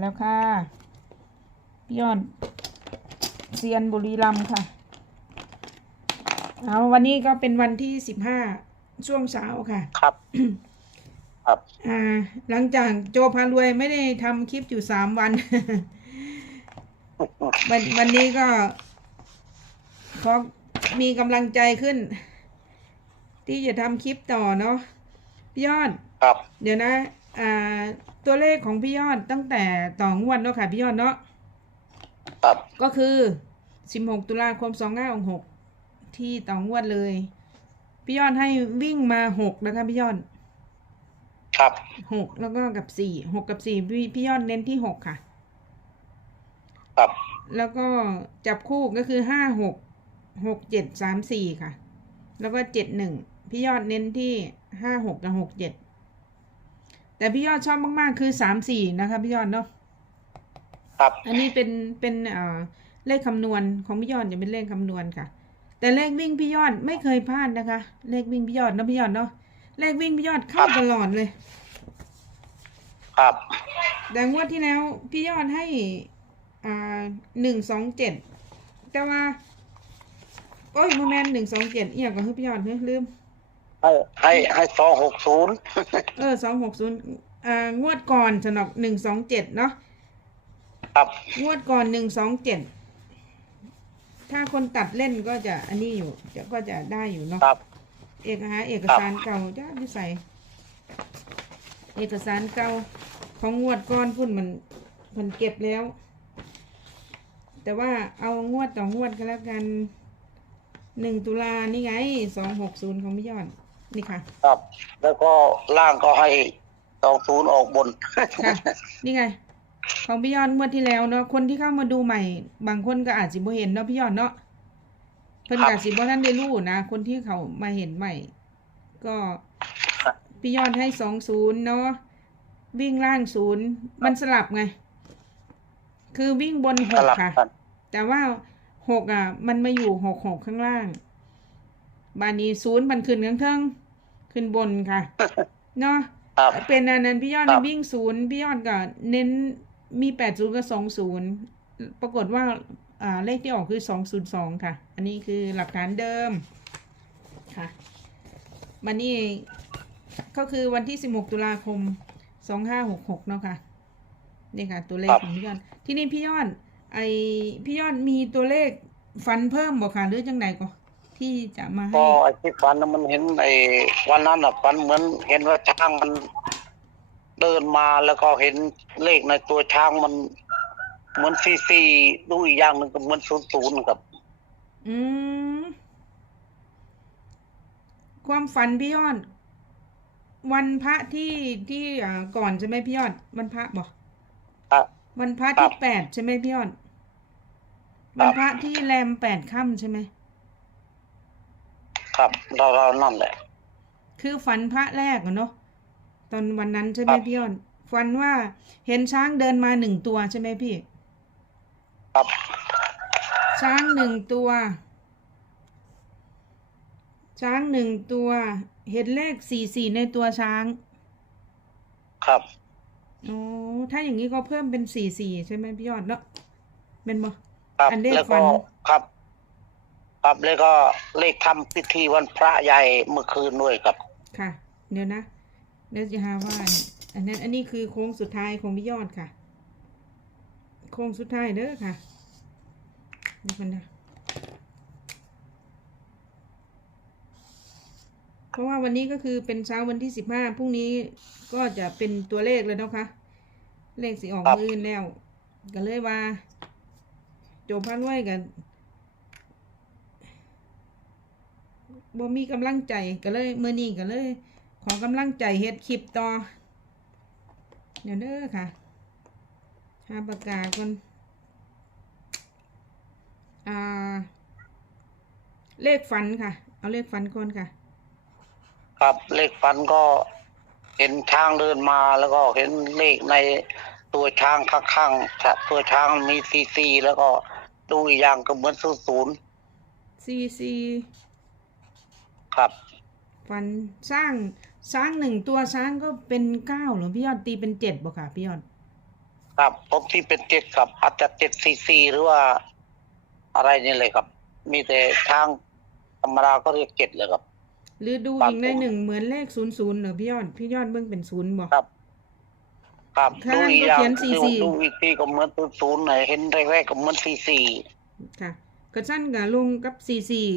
แล้วค่ะพี่ยอดเซียนบุรีรัมย์ค่ะ เอาวันนี้ก็เป็นวันที่สิบห้าช่วงเช้าค่ะ ครับ ครับ อ่า หลังจากโจพารวยไม่ได้ทำคลิปอยู่สามวัน วันวันนี้ก็ขอมีกำลังใจขึ้น ที่จะทำคลิปต่อเนาะพี่ยอด ครับ เดี๋ยวนะอ่า ตัวเลขของพี่ยอดตั้งแต่ต่องวดเนาะค่ะพี่ยอดเนาะครับก็คือ16ตุลาคม2566ที่ต่องวดเลย พี่ยอดให้วิ่งมา6นะคะพี่ยอด ครับ6แล้วก็กับ4 6กับ4พี่พี่ยอดเน้นที่6ค่ะ ครับแล้วก็จับคู่ก็คือ5 6 6 7 3 4ค่ะ แล้วก็7 1พี่ยอดเน้นที่5 6กับ6 7 แต่พี่ยอดชอบมากๆคือ3 4นะคะพี่ยอดเนาะครับอันนี้เป็นเป็นเอ่อเลขคำนวณของพี่ยอดจะเป็นเลขคำนวณค่ะ แต่เลขวิ่งพี่ยอดไม่เคยพลาดนะคะ เลขวิ่งพี่ยอดเนาะพี่ยอดเนาะเลขวิ่งพี่ยอดเข้าตลอดเลย ครับแต่งวดที่แล้วพี่ยอดให้อ่าหนึ่งสองเจ็ดแต่ว่า โอ้ยโมเมนหนึ่งสองเจ็ดเอียกก็คือพี่ยอดเฮ้ยลืม ให้ให้ให้สองหกศูนย์เออสองหกศูนย์อ่างวดก่อนสนอกหนึ่งสองเจ็ดเนาะครับงวดก่อนหนึ่งสองเจ็ดถ้าคนตัดเล่นก็จะอันนี้อยู่จะก็จะได้อยู่เนาะครับ เอกหาเอกสารเก่าจ้าพิใส่เอกสารเก่าของงวดก้อนพุ่นมันมันเก็บแล้ว แต่ว่าเอางวดต่องวดก็แล้วกันหนึ่งตุลานี่ไงสองหกศูนย์ของพี่ยอด นี่ค่ะ ครับ แล้วก็ล่างก็ให้สองศูนย์ออกบน ค่ะ นี่ไง ของพี่ยอดงวดที่แล้วเนาะ คนที่เข้ามาดูใหม่ บางคนก็อาจสิบ่เห็นเนาะพี่ยอดเนาะ เพิ่นครับอาจสิบ่ท่านได้รู้นะ คนที่เขามาเห็นใหม่ ก็พี่ยอดให้สองศูนย์เนาะ วิ่งล่างศูนย์ มันสลับไง คือวิ่งบนหสกลับค่ะกันแต่ว่าหกอะ มันมาอยู่หกหกข้างล่าง บานนี้ศูนย์มันขึ้นข้างเทิงขึ้นบนค่ะ เนาะครับเป็นอันนั้นพี่ยอดครับวิ่งศูนย์พี่ยอดก็เน้นมีแปดศูนย์กับสองศูนย์ปรากฏว่าอ่าเลขที่ออกคือสองศูนย์สองค่ะ อันนี้คือหลักฐานเดิมค่ะวันนี้ก็คือวันที่สิบหกตุลาคมสองห้าหกหกเนาะค่ะนี่ค่ะ ตัวเลขครับของพี่ยอด ที่นี่พี่ยอดไอพี่ยอดมีตัวเลขฟันเพิ่มบอกค่ะหรือจังไหนก็ ที่จะมาให้ก็ไอ้ที่ฝันน่ะมันเห็นไอ้วันนั้นอะฝันเหมือนเห็นว่าช้างมันเดินมาแล้วก็เห็นเลขในตัวช้างมันเหมือนซีซีดูอีกอย่างหนึ่งก็เหมือนศูนย์ศูนย์ครับ อืมความฝันพี่ยอด วันพระที่ที่อ่าก่อนใช่ไหมพี่ยอด วันพระบอกครับ วันพระครัที่บแปดใช่ไหมพี่ยอดครับวันพระที่แรมแปดค่ำใช่ไหม ครับเราเรานั่นแหละ คือฝันพระแรกอะเนาะตอนวันนั้นใช่ไหมครับ พี่ยอดฝันว่าเห็นช้างเดินมาหนึ่งตัวใช่ไหมพี่ ครับ ช้างหนึ่งตัว ช้างหนึ่งตัว เห็นเลขสี่สี่ในตัวช้างครับโอ้ถ้าอย่างนี้ก็เพิ่มเป็นสี่สี่ใช่ไหมพี่ยอดเนาะเป็นบ่ ครับ อันเลขแล้วฝัก็นครับ ครับแล้วก็เลขทำพิธีวันพระใหญ่เมื่อคืนด้วยครับ ค่ะ เดี๋ยวนะเดี๋ยวจะหาว่าอันนั้นอันนี้คือโค้งสุดท้ายของพี่ยอดค่ะ โค้งสุดท้ายเด้อค่ะนี่คนนะเพราะว่าวันนี้ก็คือเป็นเช้าวันที่สิบห้าพรุ่งนี้ก็จะเป็นตัวเลขเลยเนาะคะเลขสีออกครับมือแล้ว ก็เลยว่า โจมพันไว้กัน บ่มีกำลังใจก็เลยเมื่อนี้ก็เลย ขอกำลังใจเฮ็ดคลิปต่อ เดี๋ยวเด้อค่ะหาปากกาก่อนอ่า เลขฝันค่ะ เอาเลขฝันก่อนค่ะ ครับเลขฟันก็เห็นช้างเดินมาแล้วก็เห็นเลขในตัวช้างข้างๆตัวช้างมีซีซีแล้วก็ดูอีกอย่างก็เหมือนศูนย์ศูนย์ ซีซี ครับฝันสร้างช้างหนึ่งตัวช้างก็เป็นเก้าเหรอพี่ยอดตีเป็นเจ็ดบ่ค่ะพี่ยอด ครับผมที่เป็นเจ็ดครับ อาจจะเจ็ดซีซีหรือว่าอะไรนี่เลยครับ มีแต่ทางธรรมดาก็เรียกเจ็ดเลยครับ หรือดูครับอีกในผมหนึ่งเหมือนเลขศูนย์ศูนย์เหรอพี่ยอดพี่ยอดเบิ่งเป็นศูนย์บอกครับ ครับข้างดูอีกอย่างก็เขียนคือ44ดูอีกทีก็เหมือนศูนย์ศูนย์ไหนเห็นแรกๆก็เหมือนซีซีค่ะกระชั้นกับลงกับสี่สี่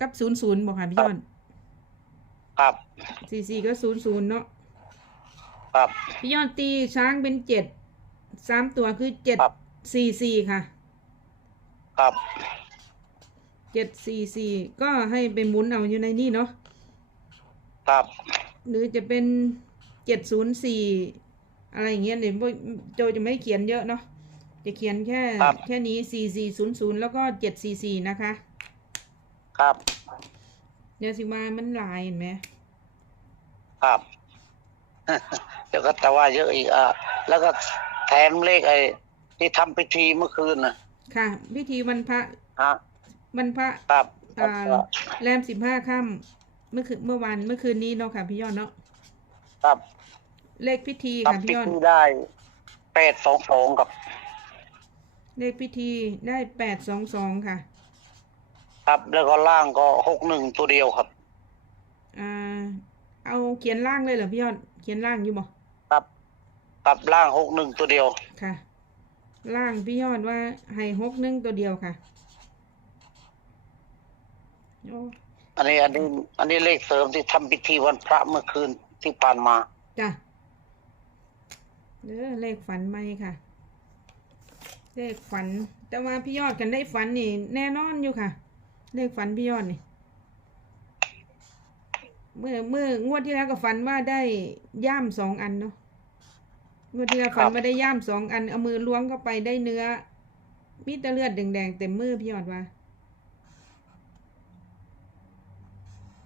กับศูนย์ศูนย์บอกค่ะพี่ยอดครับสี่สี่ก็ศูนย์ศูนย์เนาะครับพี่ยอดตีช้างเป็นเจ็ดสามตัวคือเจ็ดครับสี่สี่ค่ะ ครับเจ็ดสี่สี่ก็ให้ไปหมุนเอาอยู่ในนี่เนาะครับ หรือจะเป็นเจ็ดศูนย์สี่อะไรอย่างเงี้ยเดี๋ยวโจจะไม่เขียนเยอะเนาะจะเขียนแค่ครับแค่นี้สี่สี่ศูนย์ศูนย์แล้วก็เจ็ดสี่สี่นะคะ ครับ เดี๋ยวสิมามันหลายเห็นไหมครับ เดี๋ยวก็แต่ว่าเยอะอีกอะแล้วก็แถมเลขไอ้ที่ทำพิธีเมื่อคืนนะค่ะ พิธีวันพระฮะวันพระครับอ่าแรมสิบห้าค่ำเมื่อคืนเมื่อวานเมื่อคืนนี้เนาะค่ะพี่ยอดเนาะครับเลขพิธีค่ะทำพิพี่ยอดธีได้แปดสองสองกับเลขพิธีได้แปดสองสองค่ะ ครับ แล้วก็ล่างก็หกหนึ่งตัวเดียวครับ อ่า เอาเขียนล่างเลยเหรอพี่ยอด เขียนล่างอยู่บ่ครับครับล่างหกหนึ่งตัวเดียว ค่ะ ล่างพี่ยอดว่าให้หกหนึ่งตัวเดียวค่ะโอ้อันนี้อันนี้อันนี้เลขเสริมที่ทำพิธีวันพระเมื่อคืนที่ผ่านมา จ้ะเด้อเลขฝันไหมค่ะ เลขฝัน แต่ว่าพี่ยอดกันได้ฝันนี่แน่นอนอยู่ค่ะ เลขฝันพี่ยอดนี่เมื่อเมื่องวดที่แล้วก็ฝันว่าได้ย่ามสองอันเนาะงวดที่แล้วฝันครับว่าได้ย่ามสองอันเอามือล้วงเข้าไปได้เนื้อมีแต่เลือดแดงๆเต็มมือพี่ยอดว่า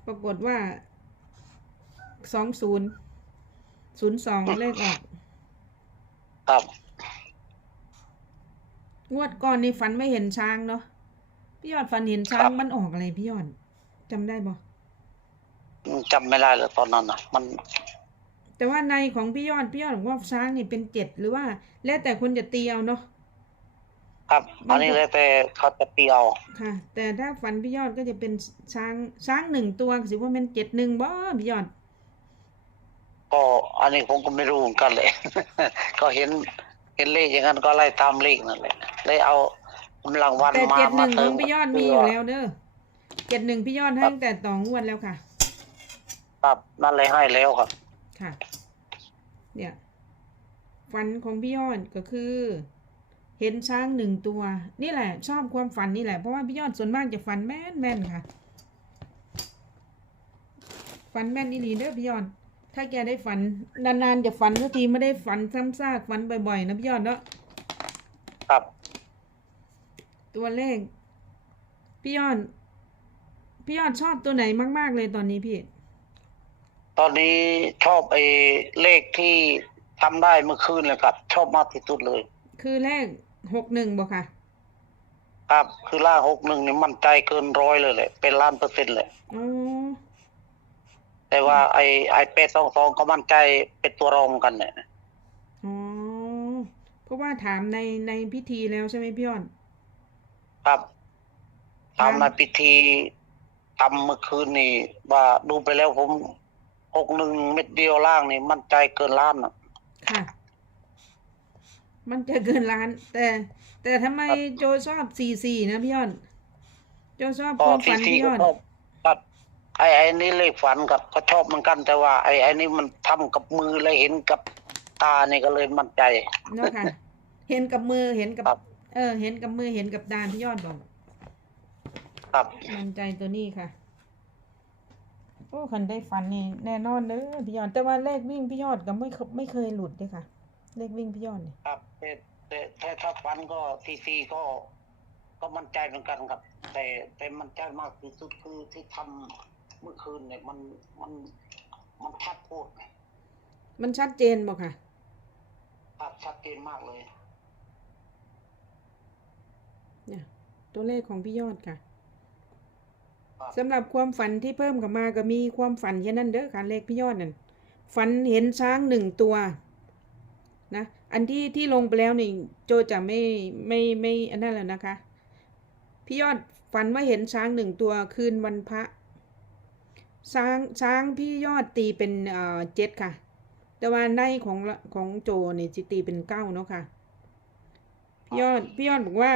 ปรากฏว่าสองศูนย์ศูนย์สองเลขออก ครับ งวดก่อนนี่ฝันไม่เห็นช้างเนาะ พี่ยอดฝันเห็นช้างมันออกอะไรพี่ยอดจำได้บ่จำไม่ได้เลยตอนนั้นนะมันแต่ว่าในของพี่ยอดพี่ยอดบอกว่าช้างนี่เป็นเจ็ดหรือว่า แล้วแต่คนจะตีเอาเนาะครับอันนี้แล้วแต่เขาจะเตียวค่ะ แต่ถ้าฝันพี่ยอดก็จะเป็นช้างช้างหนึ่งตัวสิว่าเป็นเจ็ดหนึ่งบ่พี่ยอดก็อันนี้ผมก็ไม่รู้เหมือนกันเลย ก็เห็นเห็นเลขอย่างนั้นก็ไล่ตามเลขนั่นแหละเลยเอา กำลังวันแต่มาเจ็ดหมานึ่งขเติอมงพี่ยอดมีอยู่แล้วเด้อเจ็ดหนึ่งพี่ยอดให้ตั้งแต่ต่องวดแล้วค่ะ ครับนั่นเลยให้แล้วครับ ค่ะ เนี่ยฝันของพี่ยอดก็คือ เห็นช้างหนึ่งตัว นี่แหละ ชอบความฝันนี่แหละ เพราะว่าพี่ยอดส่วนมากจะฝันแม่นแม่นค่ะ ฝันแม่นนี่ลีเด้อพี่ยอด ถ้าแกได้ฝันนานๆจะฝันสักทีไม่ได้ฝันซ้ำซากฝันบ่อยๆนะพี่ยอดเนาะครับ ตัวเลข พี่ยอด พี่ยอดชอบตัวไหนมาก ๆ เลยตอนนี้พี่ ตอนนี้ชอบไอ้เลขที่ทำได้เมื่อคืนเลยครับ ชอบมากที่สุดเลย คือเลขหกหนึ่งบอกค่ะครับคือล่างหกหนึ่งนี่มั่นใจเกินร้อยเลยแหละเป็นล้านเปอร์เซ็นต์เลยอ๋อแต่ว่าไอ้ไอ้เป็ดสองสองก็มั่นใจเป็นตัวรองกันเนี่ยอ๋อเพราะว่าถามในในพิธีแล้วใช่ไหมพี่ยอด ครับครับทำในพิธีทำเมื่อคืนนี่ว่าดูไปแล้วผมหกหนึ่งเม็ดเดียวล่างนี่ มั่นใจเกินล้านอะ ค่ะ มันจะเกินล้าน แต่ แต่ทำไมโจชอบสี่สี่นะพี่ยอดโจชอบก็ความทีฝันทีพี่ยก็อดชอบครับไอ้ไอ้นี่เลขฝันกับก็ชอบเหมือนกันแต่ว่า ไอ้ไอ้นี่มันทำกับมือเลยเห็นกับตานี่ก็เลยมั่นใจเนาะค่ะ เห็นกับมือเห็นกับครับ เออ เห็นกับมือเห็นกับตาพี่ยอดบอกครับมั่นใจตัวนี้ค่ะ โอ้คันได้ฝันนี่แน่นอนเด้อพี่ยอดแต่ว่าเลขวิ่งพี่ยอดก็ไม่เคไม่เคยหลุดเลยค่ะ เลขวิ่งพี่ยอดนี่ครับแต่แต่แต่ถ้าฝันก็ทีซีก็ ก็มั่นใจเหมือนกันครับ แต่แต่มั่นใจมากที่สุดคือที่ทำเมื่อคืนเนี่ยมันมันมันชัดโพูดมันชัดเจนบอกค่ะ ครับชัดเจนมากเลย เนี่ยตัวเลขของพี่ยอดค่ะครับสำหรับความฝันที่เพิ่มกับมาก็มีความฝันแค่นั้นเด้อค่ะเลขพี่ยอดนั่นฝันเห็นช้างหนึ่งตัวนะอันที่ที่ลงไปแล้วนี่โจจะไม่ไม่ไม่อันนั้นแล้วนะคะ พี่ยอดฝันว่าเห็นช้างหนึ่งตัวคืนวันพระช้างช้างพี่ยอดตีเป็นเอ่อเจ็ดค่ะ แต่ว่าในของละของโจเนี่ยจิตีเป็นเก้าเนาะค่ะพี่ยอดพี่ยอดบอกว่า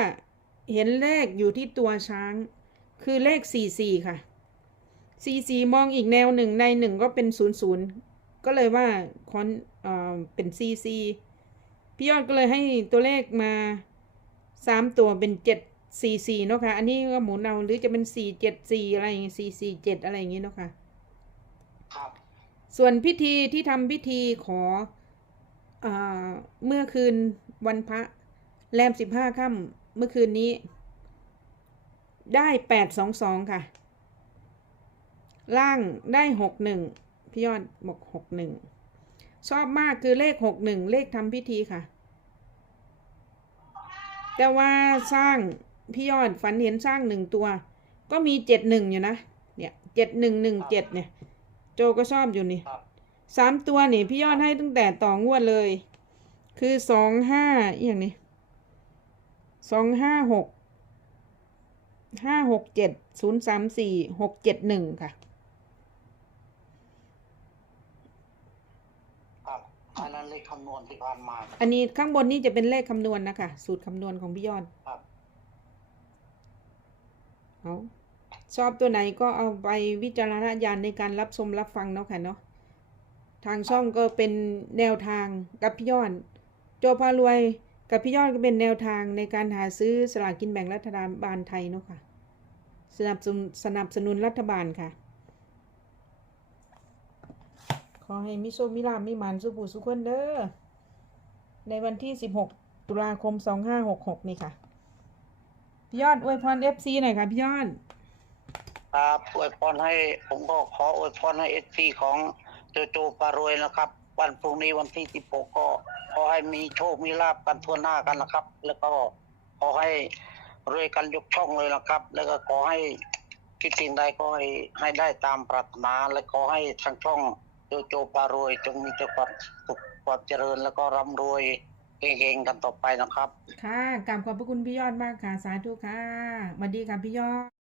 เห็นเลขอยู่ที่ตัวช้าง คือเลขสี่สี่ค่ะสี่สี่มองอีกแนวหนึ่งในหนึ่งก็เป็นศูนย์ศูนย์ก็เลยว่าคอนเอ่อเป็นซีซีพี่ยอดก็เลยให้ตัวเลขมาสามตัวเป็นเจ็ดสี่สี่เนาะค่ะ อันนี้ก็หมุนเอาหรือจะเป็นสี่เจ็ดสี่อะไรอย่างงี้สี่สี่เจ็ดอะไรอย่างงี้เนาะค่ะครับส่วนพิธีที่ทำพิธีขออาเมื่อคืนวันพระแรมสิบห้าค่ำ เมื่อคืนนี้ ได้แปดสองสองค่ะ ล่างได้หกหนึ่งพี่ยอดบอกหกหนึ่งชอบมากคือเลขหกหนึ่งเลขทำพิธีค่ะ แต่ว่าสร้างพี่ยอดฝันเห็นสร้างหนึ่งตัว ก็มีเจ็ดหนึ่งอยู่นะ เนี่ยเจ็ดหนึ่งหนึ่งเจ็ดเนี่ย โจก็ชอบอยู่นี่ครับสามตัวนี่พี่ยอดให้ตั้งแต่ต่องวดเลย คือสองห้าอหย่างนี้ สองห้าหกห้าหกเจ็ดศูนย์สามสี่หกเจ็ดหนึ่งค่ะ ครับอันนั้นเลขคำนวณที่ผ่านมาอันนี้ข้างบนนี่จะเป็นเลขคำนวณนะคะ สูตรคำนวณของพี่ยอดครับเอาชอบตัวไหนก็เอาไปวิจารณญาณในการรับชมรับฟังเนาะค่ะเนาะทางช่องก็เป็นแนวทางกับพี่ยอดโจพารวย กับพี่ยอดก็เป็นแนวทางในการหาซื้อสลากกินแบ่งรัฐบาลไทยเนาะค่ะ สนับสนุนสนับสนุนรัฐบาลค่ะ ขอให้มิโชคมิลาภมิมันสุภูสุขคนเด้อ ในวันที่ 16 ตุลาคม 2566 นี่ค่ะ พี่ยอดอวยพร FC หน่อยค่ะ พี่ยอด ครับอวยพรให้ผมก็ขออวยพรให้เอซีของโจโจปารวยนะครับ วันพรุ่งนี้วันที่สิบหกก็ อให้มีโชค มีลาบกันทั่วหน้ากันนะครับ แล้วก็ขอให้รวยกันยกช่องเลยนะครับ แล้วก็ขอให้คิดสิ่งใดก็ให้ให้ได้ตามปรารถนา และขอให้ทางช่องโจโจปารวยจงมีแต่ความสุขความเจริญ แล้วก็ร่ำรวยเฮงๆกันต่อไปนะครับ ค่ะกราบขอบพระคุณพี่ยอดมากค่ะ สาธุค่ะสวัสดีค่ะพี่ยอด